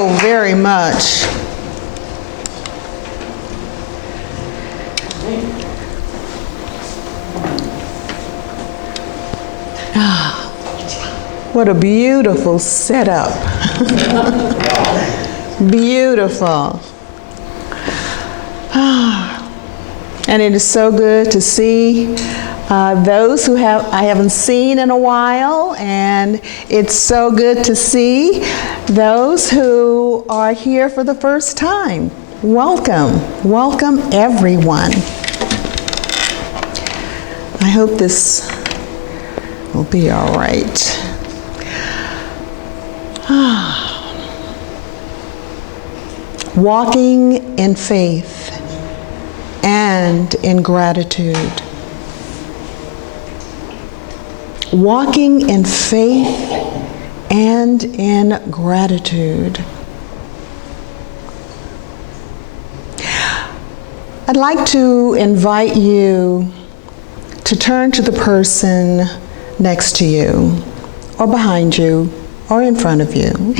so very much. What a beautiful setup. Beautiful. And it is so good to see those who I haven't seen in a while, and it's so good to see those who are here for the first time. Welcome, welcome everyone. I hope this will be all right. Walking in faith and in gratitude. Walking in faith and in gratitude. I'd like to invite you to turn to the person next to you, or behind you, or in front of you,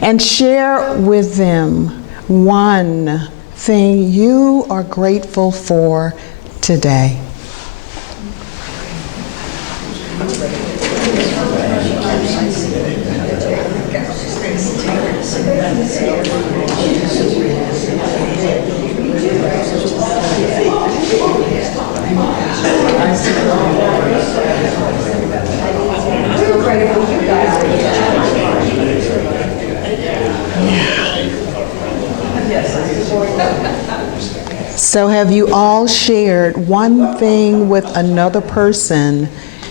and share with them one thing you are grateful for today. So have you all shared one thing with another person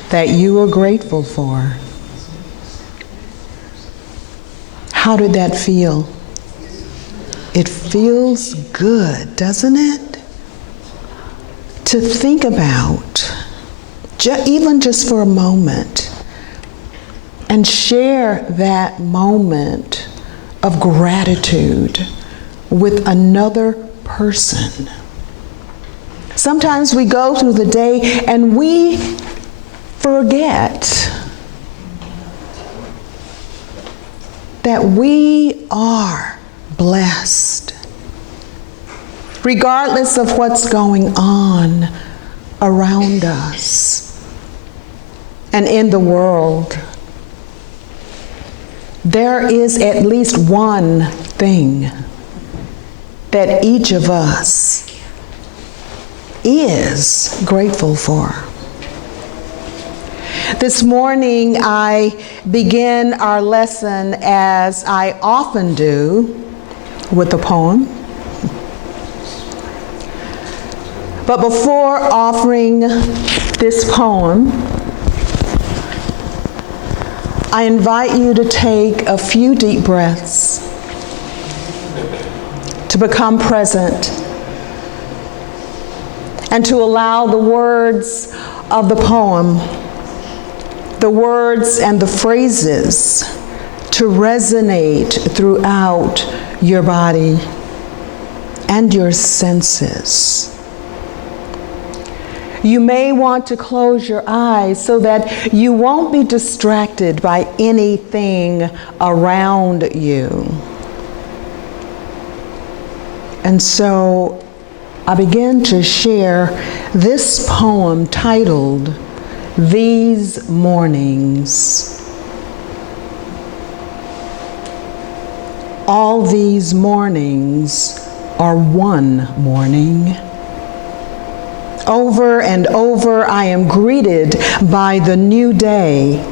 that you are grateful for? How did that feel? It feels good, doesn't it? To think about, even just for a moment, and share that moment of gratitude with another person. Sometimes we go through the day and we forget that we are blessed, regardless of what's going on around us and in the world. There is at least one thing that each of us is grateful for. This morning I begin our lesson, as I often do, with a poem. But before offering this poem, I invite you to take a few deep breaths, to become present, and to allow the words of the poem, the words and the phrases, to resonate throughout your body and your senses. You may want to close your eyes so that you won't be distracted by anything around you. And so I begin to share this poem titled, These Mornings. All these mornings are one morning. Over and over I am greeted by the new day.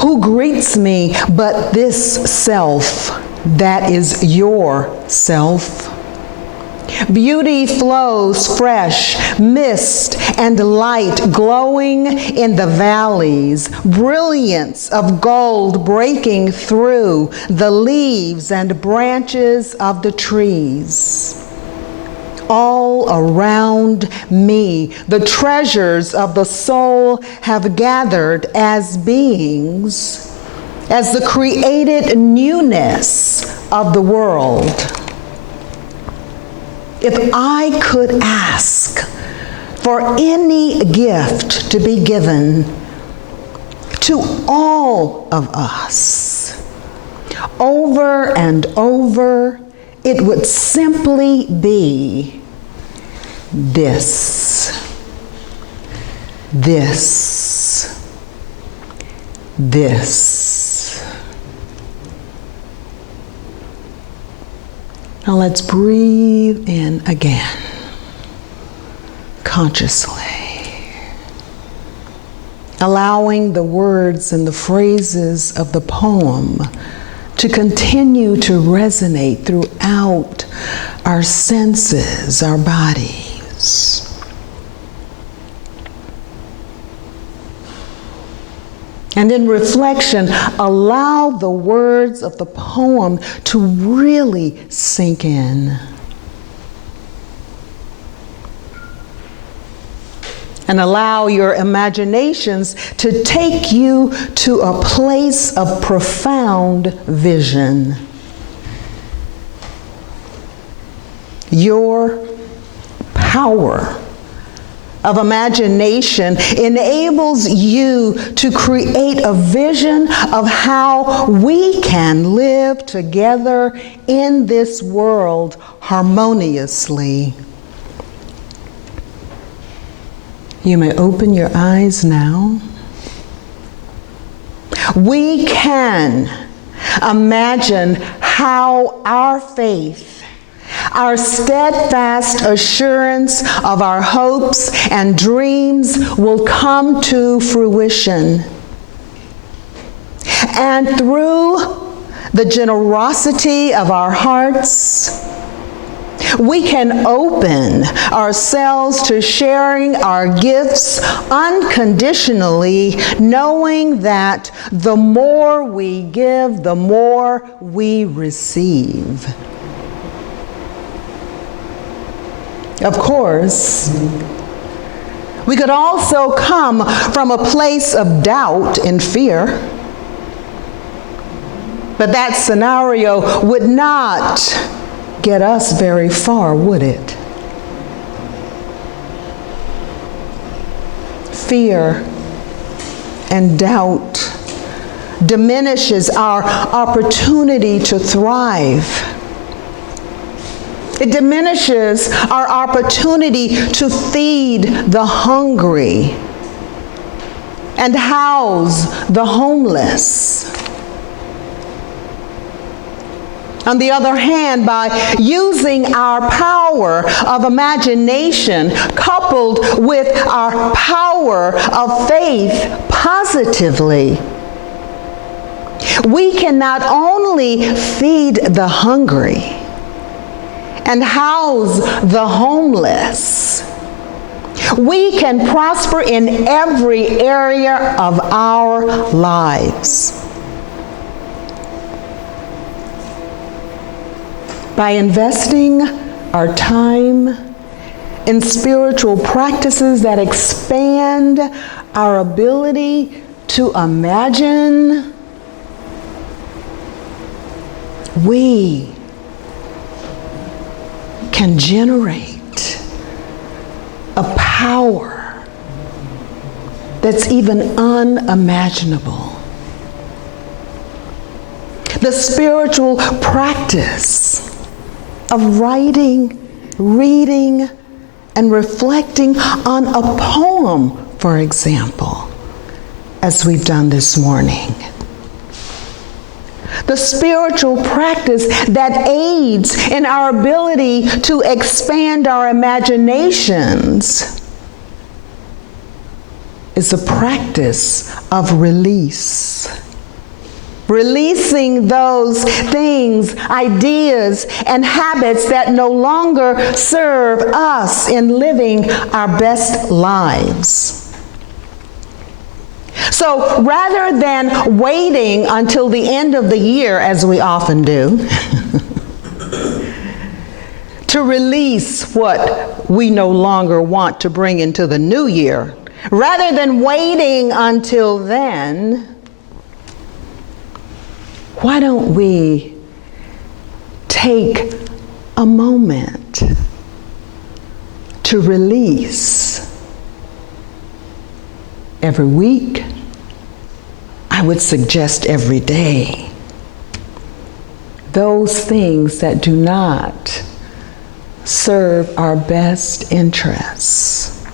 Who greets me but this self that is your self? Beauty flows fresh, mist and light glowing in the valleys, brilliance of gold breaking through the leaves and branches of the trees. All around me, the treasures of the soul have gathered as beings, as the created newness of the world. If I could ask for any gift to be given to all of us, over and over, it would simply be this, this, this. Now let's breathe in again, consciously. Allowing the words and the phrases of the poem to continue to resonate throughout our senses, our bodies. And in reflection, allow the words of the poem to really sink in. And allow your imaginations to take you to a place of profound vision. Your power of imagination enables you to create a vision of how we can live together in this world harmoniously. You may open your eyes now. We can imagine how our faith, our steadfast assurance of our hopes and dreams will come to fruition. And through the generosity of our hearts, we can open ourselves to sharing our gifts unconditionally, knowing that the more we give, the more we receive. Of course, we could also come from a place of doubt and fear, but that scenario would not get us very far, would it? Fear and doubt diminishes our opportunity to thrive. It diminishes our opportunity to feed the hungry and house the homeless. On the other hand, by using our power of imagination coupled with our power of faith positively, we can not only feed the hungry and house the homeless, we can prosper in every area of our lives. By investing our time in spiritual practices that expand our ability to imagine, we can generate a power that's even unimaginable. The spiritual practice of writing, reading, and reflecting on a poem, for example, as we've done this morning. The spiritual practice that aids in our ability to expand our imaginations is a practice of release. Releasing those things, ideas, and habits that no longer serve us in living our best lives. So rather than waiting until the end of the year, as we often do, to release what we no longer want to bring into the new year, rather than waiting until then, why don't we take a moment to release every week? I would suggest every day. those things that do not serve our best interests.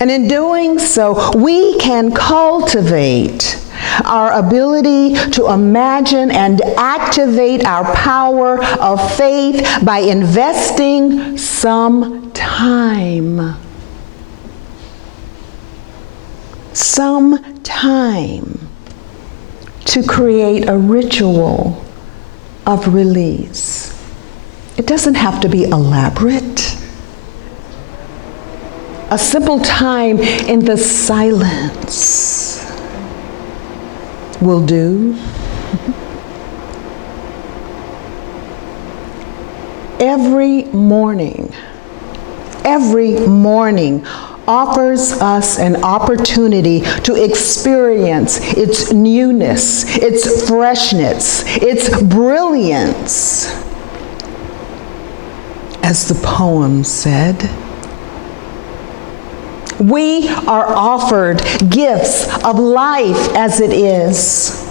And in doing so, we can cultivate our ability to imagine and activate our power of faith by investing some time. Some time to create a ritual of release. It doesn't have to be elaborate. A simple time in the silence will do. Every morning offers us an opportunity to experience its newness, its freshness, its brilliance. As the poem said, we are offered gifts of life as it is.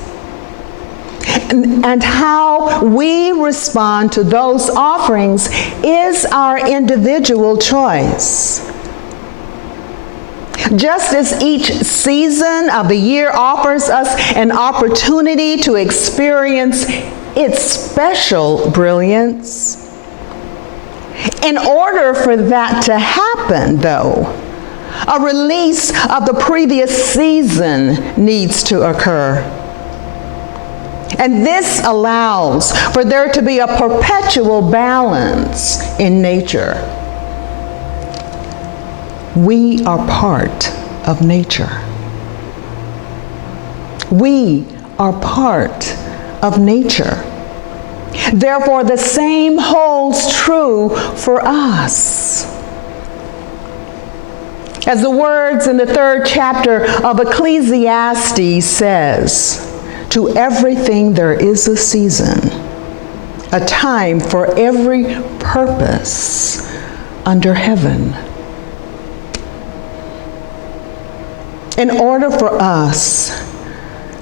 And how we respond to those offerings is our individual choice. Just as each season of the year offers us an opportunity to experience its special brilliance, in order for that to happen, though, a release of the previous season needs to occur. And this allows for there to be a perpetual balance in nature. We are part of nature. We are part of nature. Therefore, the same holds true for us. As the words in the 3rd chapter of Ecclesiastes says, to everything there is a season, a time for every purpose under heaven. In order for us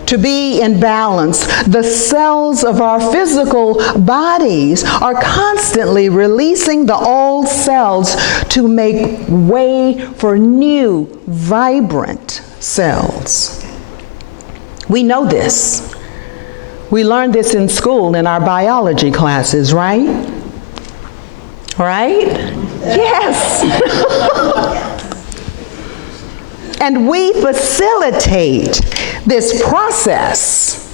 to be in balance, the cells of our physical bodies are constantly releasing the old cells to make way for new, vibrant cells. We know this. We learned this in school in our biology classes, right? Right? Yes. And we facilitate this process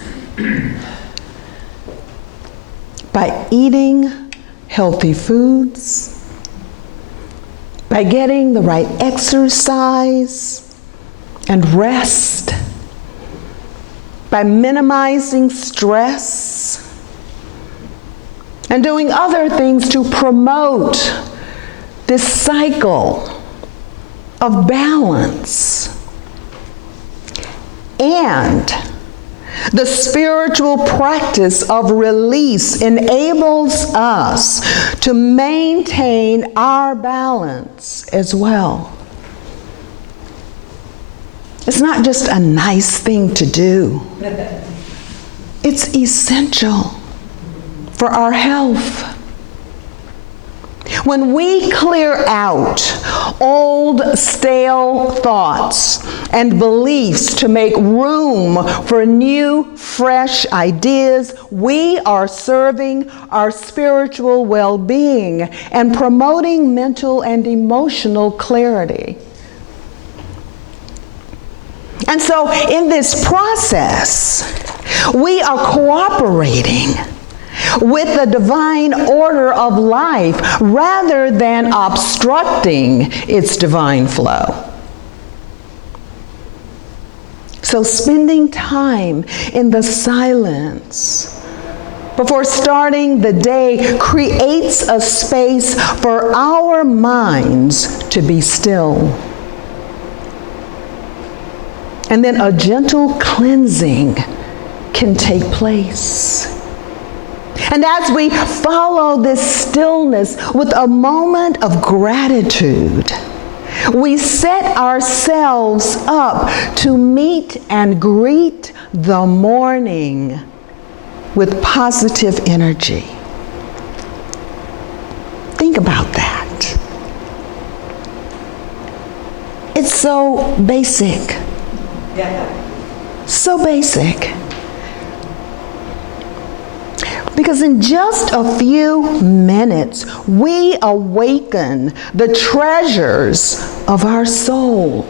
by eating healthy foods, by getting the right exercise and rest, by minimizing stress, and doing other things to promote this cycle of balance. And the spiritual practice of release enables us to maintain our balance as well. It's not just a nice thing to do. It's essential for our health. When we clear out old, stale thoughts and beliefs to make room for new, fresh ideas, we are serving our spiritual well-being and promoting mental and emotional clarity. And so in this process, we are cooperating with the divine order of life rather than obstructing its divine flow. So spending time in the silence before starting the day creates a space for our minds to be still. And then a gentle cleansing can take place. And as we follow this stillness with a moment of gratitude, we set ourselves up to meet and greet the morning with positive energy. Think about that. It's so basic. So basic. Because in just a few minutes, we awaken the treasures of our soul.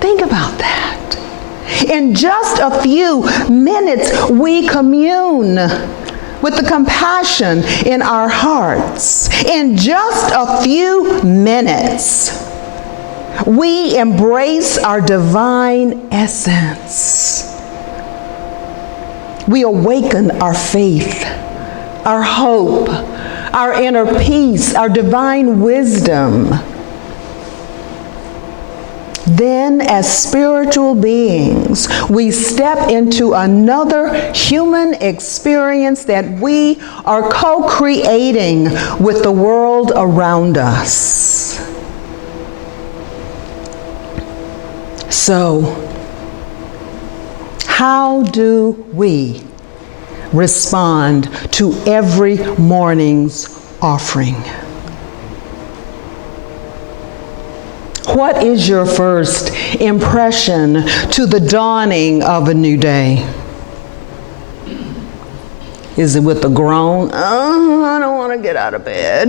Think about that. In just a few minutes, we commune with the compassion in our hearts. In just a few minutes, we embrace our divine essence. We awaken our faith, our hope, our inner peace, our divine wisdom. Then, as spiritual beings, we step into another human experience that we are co-creating with the world around us. So, how do we respond to every morning's offering? What is your first impression to the dawning of a new day? Is it with a groan? Oh, I don't want to get out of bed.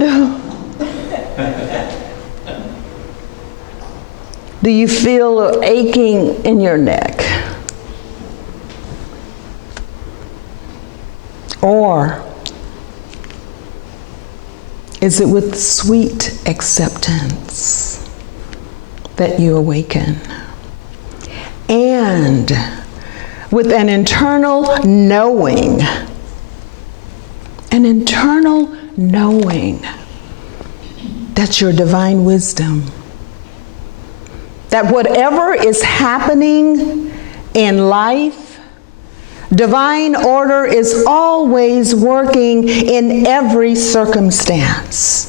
Do you feel an aching in your neck? Or is it with sweet acceptance that you awaken? And with an internal knowing that's your divine wisdom, that whatever is happening in life, divine order is always working in every circumstance.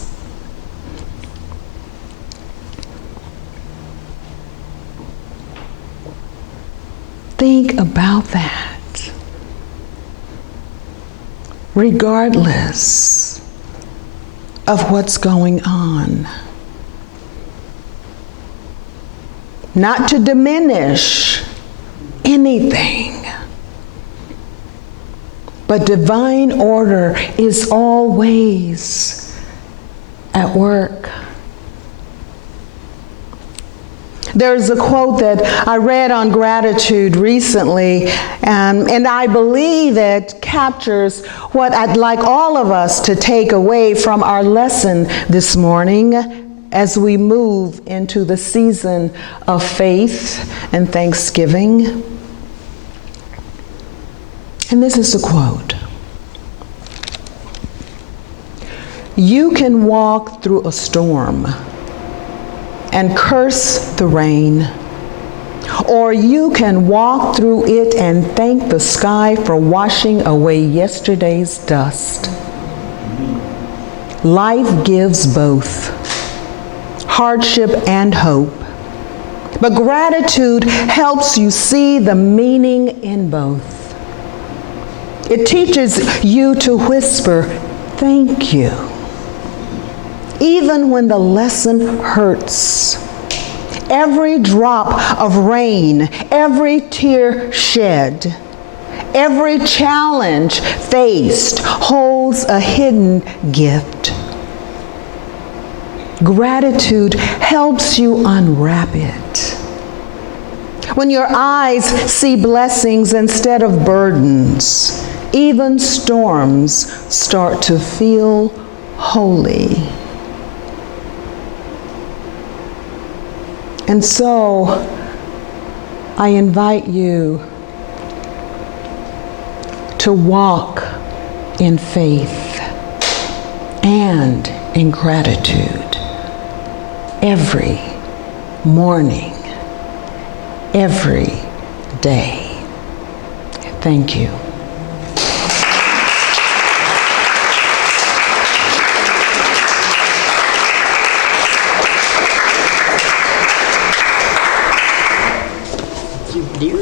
Think about that. Regardless of what's going on. Not to diminish anything, but divine order is always at work. There's a quote that I read on gratitude recently, and I believe it captures what I'd like all of us to take away from our lesson this morning as we move into the season of faith and thanksgiving. And this is a quote. You can walk through a storm and curse the rain, or you can walk through it and thank the sky for washing away yesterday's dust. Life gives both hardship and hope, but gratitude helps you see the meaning in both. It teaches you to whisper, "Thank you," even when the lesson hurts. Every drop of rain, every tear shed, every challenge faced holds a hidden gift. Gratitude helps you unwrap it. When your eyes see blessings instead of burdens, even storms start to feel holy. And so, I invite you to walk in faith and in gratitude every morning, every day. Thank you. Dear.